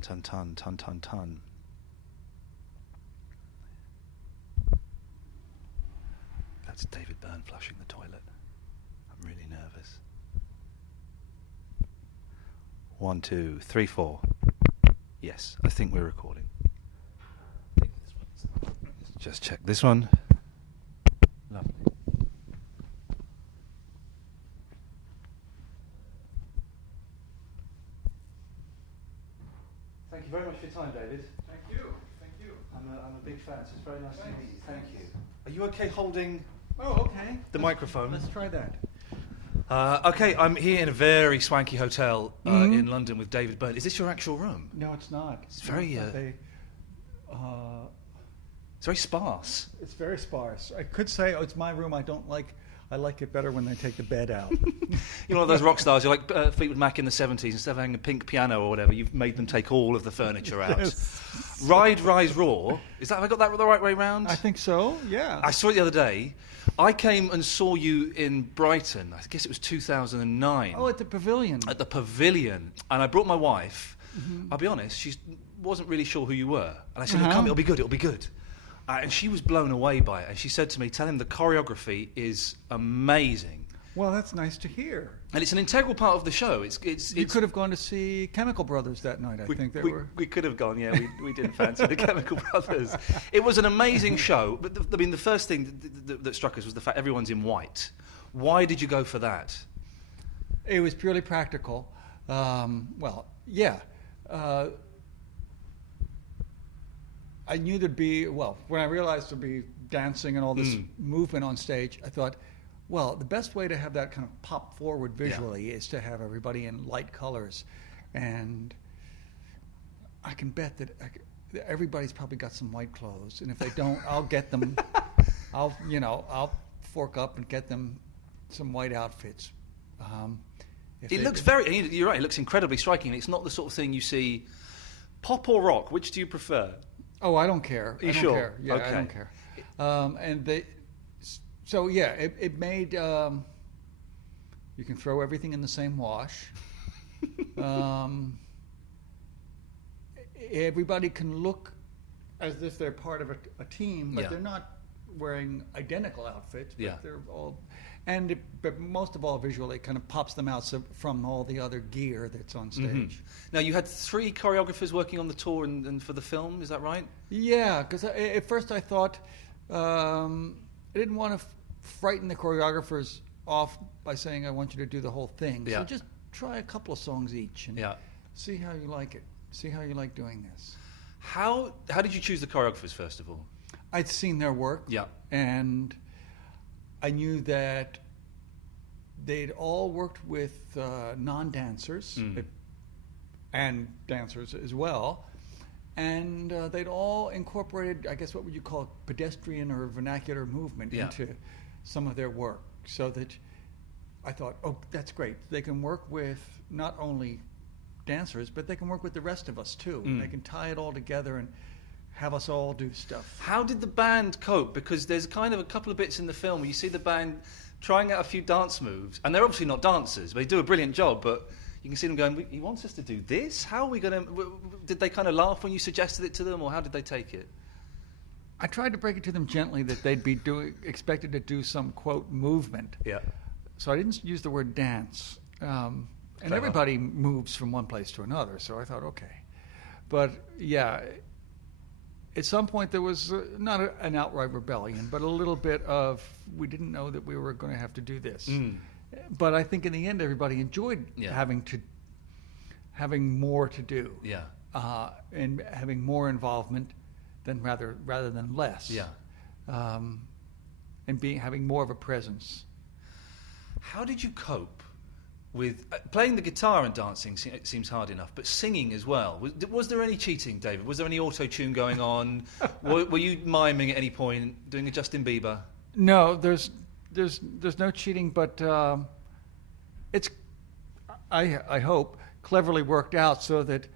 Ton. That's David Byrne flushing the toilet. I'm really nervous. 1, 2, 3, 4. Yes, I think we're recording. Let's just check this one. Lovely. Thank you very much for your time, David. Thank you. I'm a big fan, so it's very nice to meet you. Thank you. Are you okay holding Okay. the microphone? Let's try that. Okay, I'm here in a very swanky hotel in London with David Byrne. Is this your actual room? No, it's not. It's very it's very sparse. It's very sparse. I could say, it's my room. I like it better when they take the bed out. You're one of those rock stars. You're like Fleetwood Mac in the 70s. Instead of having a pink piano or whatever, you've made them take all of the furniture out. Yes. Ride, Rise, Roar. Have I got that the right way round? I think so, yeah. I saw it the other day. I came and saw you in Brighton. I guess it was 2009. Oh, at the Pavilion. At the Pavilion. And I brought my wife. I'll be honest, she wasn't really sure who you were. And I said, "Look, come, it'll be good. And she was blown away by it. And she said to me, tell him the choreography is amazing. Well, that's nice to hear. And it's an integral part of the show. You could have gone to see Chemical Brothers that night, I think. We could have gone, yeah. We didn't fancy the Chemical Brothers. It was an amazing show. But the first thing that struck us was the fact everyone's in white. Why did you go for that? It was purely practical. I knew there'd be, when I realized there'd be dancing and all this movement on stage, I thought, the best way to have that kind of pop forward visually is to have everybody in light colors. And I can bet that everybody's probably got some white clothes. And if they don't, I'll get them. I'll fork up and get them some white outfits. You're right, it looks incredibly striking. It's not the sort of thing you see. Pop or rock, which do you prefer? Oh, I don't care. Are you sure? Care. Yeah, okay. I don't care. It made you can throw everything in the same wash. Everybody can look as if they're part of a team, but they're not wearing identical outfits. But they're all, but most of all, visually, it kind of pops them out from all the other gear that's on stage. Now, you had 3 choreographers working on the tour and for the film, is that right? Yeah, because at first I thought I didn't want to frighten the choreographers off by saying I want you to do the whole thing. So just try a couple of songs each and see how you like it. See how you like doing this. How did you choose the choreographers, first of all? I'd seen their work. Yeah. And I knew that they'd all worked with non-dancers and dancers as well. And they'd all incorporated, I guess, what would you call pedestrian or vernacular movement into some of their work. So that I thought, that's great. They can work with not only dancers, but they can work with the rest of us too. They can tie it all together and have us all do stuff. How did the band cope? Because there's kind of a couple of bits in the film where you see the band trying out a few dance moves, and they're obviously not dancers, but they do a brilliant job, but you can see them going, he wants us to do this? How are we going to... Did they kind of laugh when you suggested it to them, or how did they take it? I tried to break it to them gently that they'd be expected to do some, quote, movement. Yeah. So I didn't use the word dance. And everybody moves from one place to another, so I thought, okay. But, at some point there was not an outright rebellion, but a little bit of, we didn't know that we were going to have to do this. But I think in the end everybody enjoyed having more to do. Yeah. And having more involvement than rather than less. Yeah. And having more of a presence. How did you cope with playing the guitar and dancing? It seems hard enough, but singing as well. Was there any cheating, David? Was there any auto-tune going on? were you miming at any point, doing a Justin Bieber? No, there's no cheating, but it's I hope cleverly worked out so that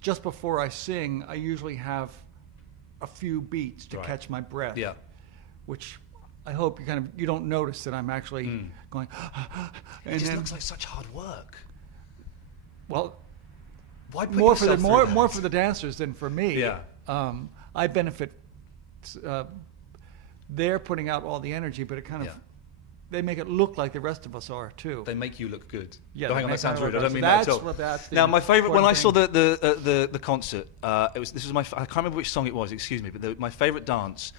just before I sing, I usually have a few beats to catch my breath. Yeah. Which I hope you don't notice that I'm actually going. It just looks like such hard work. Well, Why put more for the yourself through more that? for the dancers than for me. Yeah. I benefit. They're putting out all the energy, but it kind of Yeah. they make it look like the rest of us are too. They make you look good. Yeah, No, hang they on, that make sounds my rude. look I don't good. mean That's that at all. what- that's the Now, my favourite when I saw important the concert, this was I can't remember which song it was. Excuse me, but my favourite dance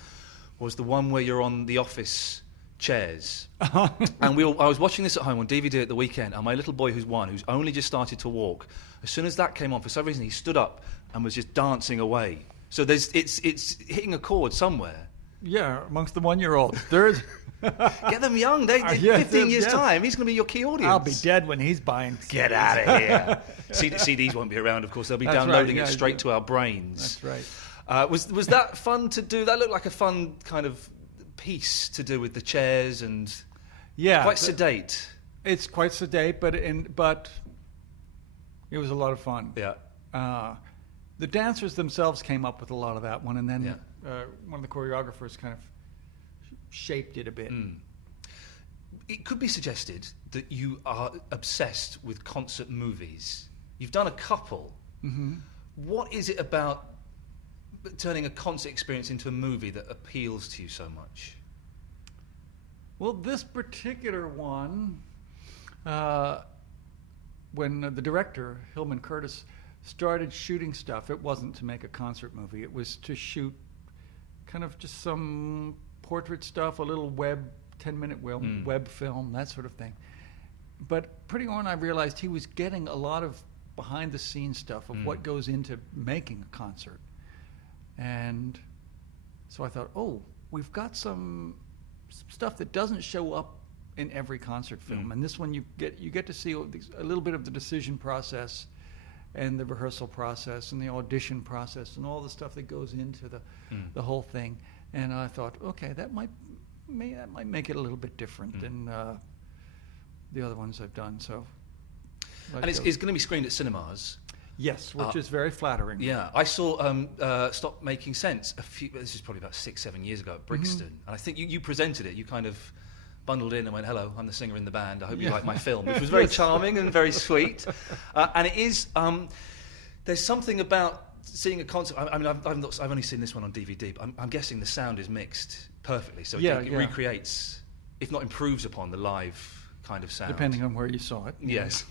was the one where you're on the office chairs. And I was watching this at home on DVD at the weekend, and my little boy, who's only just started to walk, as soon as that came on, for some reason he stood up and was just dancing away. So it's hitting a chord somewhere. Yeah, amongst the 1-year-olds. There's Get them young. They Yes, 15 years yes. time, he's going to be your key audience. I'll be dead when he's buying. Get out of here. CDs won't be around, of course. They'll be That's downloading right, it yeah, straight yeah. to our brains. That's right. Was that fun to do? That looked like a fun kind of piece to do with the chairs and Yeah, quite sedate. It's quite sedate, but it was a lot of fun. Yeah. The dancers themselves came up with a lot of that one, and then Yeah. one of the choreographers kind of shaped it a bit. It could be suggested that you are obsessed with concert movies. You've done a couple. Mm-hmm. What is it about turning a concert experience into a movie that appeals to you so much? Well, this particular one, when the director, Hillman Curtis, started shooting stuff, it wasn't to make a concert movie. It was to shoot kind of just some portrait stuff, a little 10-minute web film, that sort of thing. But pretty on, I realized he was getting a lot of behind-the-scenes stuff of what goes into making a concert. And so I thought, we've got some stuff that doesn't show up in every concert film. And this one you get to see a little bit of the decision process and the rehearsal process and the audition process and all the stuff that goes into the whole thing. And I thought, okay, that might make it a little bit different than the other ones I've done. So, And it's going to be screened at cinemas. yes, which is very flattering. Yeah, I saw Stop Making Sense this is probably about 6-7 years ago at Brixton. And I think you presented it. You kind of bundled in and went, "Hello, I'm the singer in the band. I hope you like my film," which was very charming and very sweet. And it is, there's something about seeing a concert. I mean, I've only seen this one on DVD, but I'm guessing the sound is mixed perfectly. So it recreates, if not improves upon, the live kind of sound. Depending on where you saw it. Yes.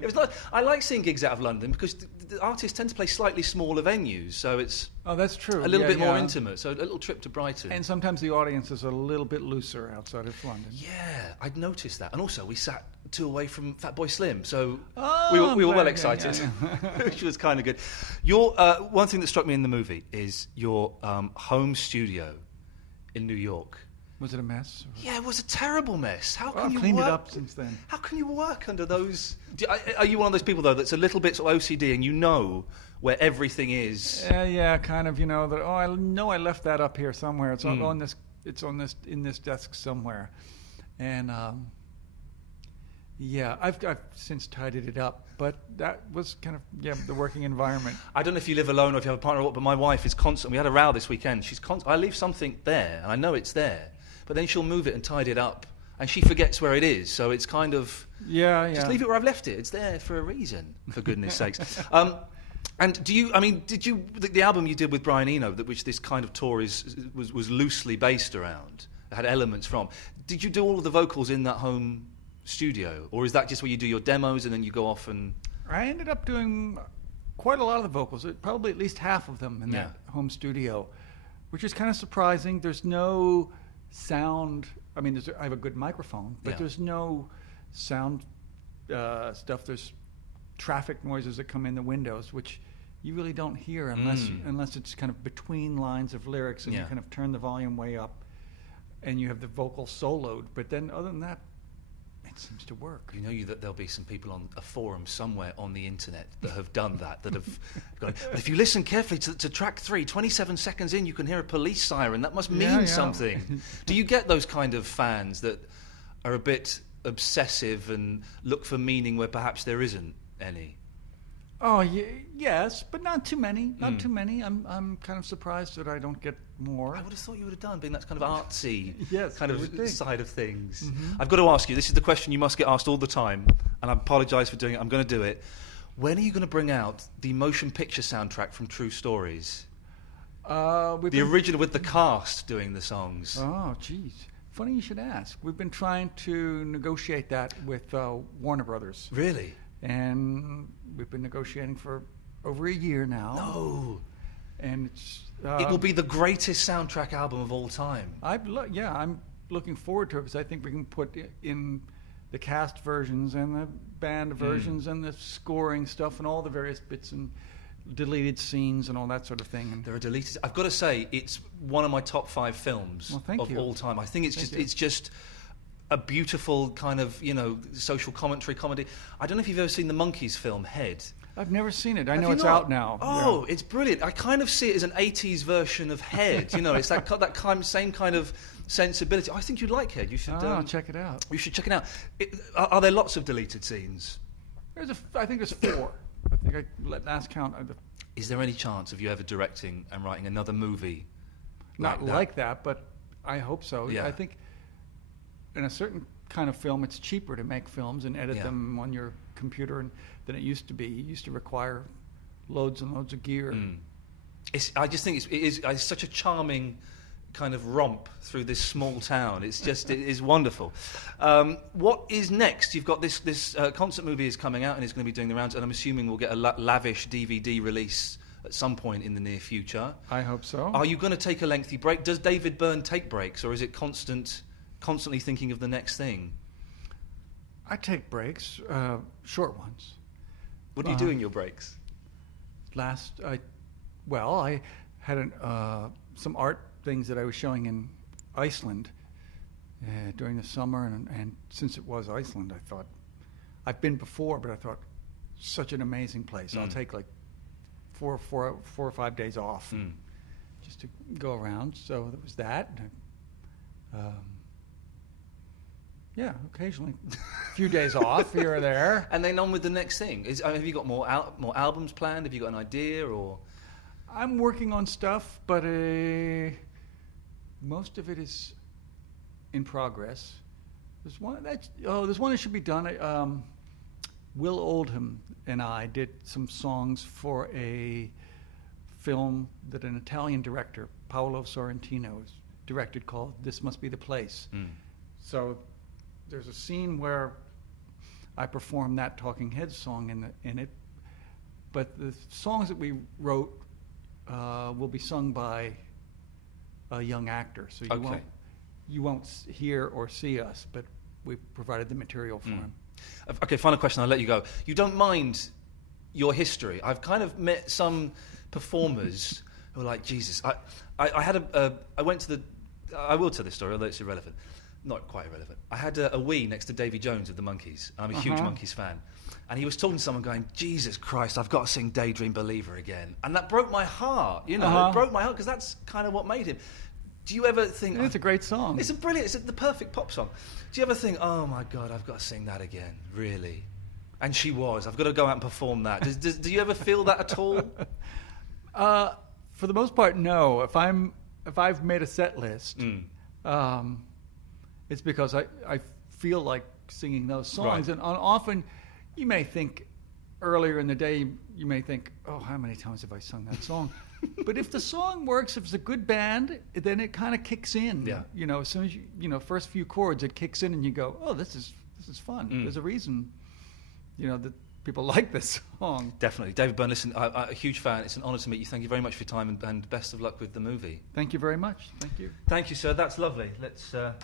It was I like seeing gigs out of London because the artists tend to play slightly smaller venues, so it's that's true. a little bit more intimate. So a little trip to Brighton. And sometimes the audience is a little bit looser outside of London. Yeah, I'd noticed that. And also, we sat 2 away from Fatboy Slim, so Oh, we I'm were glad, well yeah, excited, yeah. which was kind of good. Your one thing that struck me in the movie is your home studio in New York. Was it a mess? Yeah, it was a terrible mess. How can I've you cleaned work? it up since then. How can you work under those? Are you one of those people though that's a little bit sort of OCD and you know where everything is? Yeah, kind of. You know that. Oh, I know I left that up here somewhere. It's on this. It's on this in this desk somewhere, and yeah, I've since tidied it up. But that was kind of the working environment. I don't know if you live alone or if you have a partner or what, but my wife is constant. We had a row this weekend. I leave something there and I know it's there, but then she'll move it and tidy it up, and she forgets where it is. So it's kind of just leave it where I've left it. It's there for a reason, for goodness sakes. And did you the album you did with Brian Eno, which this kind of tour was loosely based around, had elements from? Did you do all of the vocals in that home studio, or is that just where you do your demos and then you go off and? I ended up doing quite a lot of the vocals, probably at least half of them in that home studio, which is kind of surprising. There's no sound. I mean, I have a good microphone, but there's no sound stuff. There's traffic noises that come in the windows, which you really don't hear unless it's kind of between lines of lyrics and you kind of turn the volume way up and you have the vocal soloed. But then other than that, it seems to work. You know that there'll be some people on a forum somewhere on the internet that have done that have gone, but if you listen carefully to track 3, 27 seconds in, you can hear a police siren. That must mean something. Do you get those kind of fans that are a bit obsessive and look for meaning where perhaps there isn't any? Oh, yes, but not too many. Not too many. I'm kind of surprised that I don't get more. I would have thought you would have done, being that kind of artsy Yes, kind you of would think. side of things. I've got to ask you, this is the question you must get asked all the time, and I apologise for doing it, I'm going to do it. When are you going to bring out the motion picture soundtrack from True Stories? The Original with the cast doing the songs. Oh, geez. Funny you should ask. We've been trying to negotiate that with Warner Brothers. Really? And we've been negotiating for over a year now. No. And it's... it will be the greatest soundtrack album of all time. I'm looking forward to it because I think we can put in the cast versions and the band versions and the scoring stuff and all the various bits and deleted scenes and all that sort of thing. And there are deleted. I've got to say, it's one of my top 5 films of all time. I think it's just a beautiful kind of, social comedy. I don't know if you've ever seen the Monkees film Head. I've never seen it. I know it's out now. Oh, it's brilliant. I kind of see it as an 80s version of Head. It's that same kind of sensibility. I think you'd like Head. You should check it out. You should check it out. Are there lots of deleted scenes? I think there's 4. I think last count. Is there any chance of you ever directing and writing another movie? Not like that, but I hope so. Yeah. I think in a certain kind of film, it's cheaper to make films and edit them on your computer than it used to be. It used to require loads and loads of gear. I just think it is such a charming kind of romp through this small town. It is wonderful. What is next? You've got this concert movie is coming out and it's going to be doing the rounds, and I'm assuming we'll get a lavish DVD release at some point in the near future. I hope so. Are you going to take a lengthy break? Does David Byrne take breaks, or is it constantly thinking of the next thing? I take breaks, short ones. What do you do in your breaks? I had some art things that I was showing in Iceland during the summer, and since it was Iceland, I thought, I've been before, but I thought, such an amazing place. I'll take like 4 or 5 days off just to go around. So there was that. Occasionally a few days off here or there. And then on with the next thing. Have you got more albums planned? Have you got an idea, or? I'm working on stuff, but most of it is in progress. There's one that should be done. Will Oldham and I did some songs for a film that an Italian director, Paolo Sorrentino, directed called "This Must Be the Place." So there's a scene where I perform that Talking Heads song in it, but the songs that we wrote will be sung by a young actor, so you won't hear or see us, but we provided the material for him. Okay, final question. I'll let you go. You don't mind your history? I've kind of met some performers who are like, Jesus. I went to the. I will tell this story, although it's irrelevant. Not quite irrelevant. I had a wee next to Davy Jones of the Monkees. I'm a huge Monkees fan. And he was talking to someone going, Jesus Christ, I've got to sing Daydream Believer again. And that broke my heart, It broke my heart because that's kind of what made him. Do you ever think... It's a great song. It's the perfect pop song. Do you ever think, oh my God, I've got to sing that again, really? And she was. I've got to go out and perform that. Do you ever feel that at all? For the most part, no. If I've made a set list... it's because I feel like singing those songs. Right. And often you may think, earlier in the day, you may think, oh, how many times have I sung that song? But if the song works, if it's a good band, then it kind of kicks in. Yeah. As soon as first few chords, it kicks in and you go, oh, this is fun. There's a reason, that people like this song. Definitely. David Byrne, listen, I'm a huge fan. It's an honour to meet you. Thank you very much for your time and best of luck with the movie. Thank you very much. Thank you. Thank you, sir. That's lovely. Let's